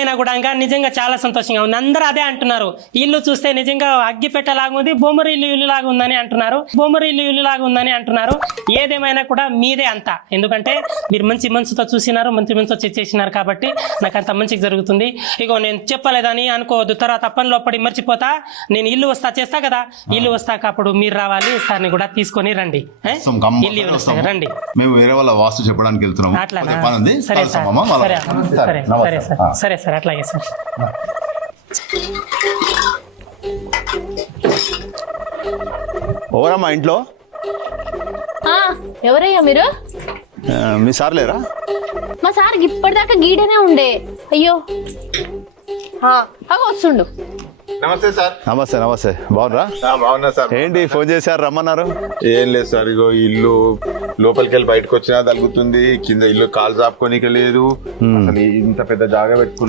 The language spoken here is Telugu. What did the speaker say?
ఏదేమైనా కూడా ఇంకా నిజంగా చాలా సంతోషంగా ఉంది. అందరూ అదే అంటున్నారు, ఇల్లు చూస్తే నిజంగా అగ్గిపెట్టలాగా ఉంది, బొమ్మరి ఇల్లు లాగా ఉందని అంటున్నారు, బొమ్మరి ఇల్లు లాగా ఉందని అంటున్నారు. ఏదేమైనా కూడా మీదే అంతా, ఎందుకంటే మీరు మంచి మనసుతో చూసినారు, మంచి మనసుతో చేసినారు కాబట్టి నాకు అంత మంచిగా జరుగుతుంది. ఇగో నేను చెప్పలేదని అనుకోవద్దు, తర్వాత పనిలో పడి మర్చిపోతా. నేను ఇల్లు వస్తా చేస్తా కదా, ఇల్లు వస్తాక అప్పుడు మీరు రావాలి, సార్ని కూడా తీసుకొని రండి. ఇల్లు వస్తాయి రండి. మేము వేరే వాళ్ళ వాస్తు చెప్పడానికి వెళ్తున్నాము. అట్లానా? సరే సరే సార్, సరే సరే సరే సార్, సరే సార్, అట్లాగే సార్. ఎవరమ్మా ఇంట్లో? ఎవరయ్యా మీరు? మీ సార్ లేరా? మా సార్ ఇప్పటిదాకా గీడనే ఉండే. అయ్యో వస్తుండు. నమస్తే సార్. నమస్తే నమస్తే, బాగున్నారా? బాగున్నా సార్. ఏంటి ఫోన్ చేశారు, రమ్మన్నారు? ఏం లేదు సార్, ఇగో ఇల్లు లోపలికి వెళ్ళి బయటకు వచ్చినా తగ్గుతుంది, కింద ఇల్లు కాలు చాపుకోనిక లేదు. అసలు ఇంత పెద్ద జాగా పెట్టుకున్నా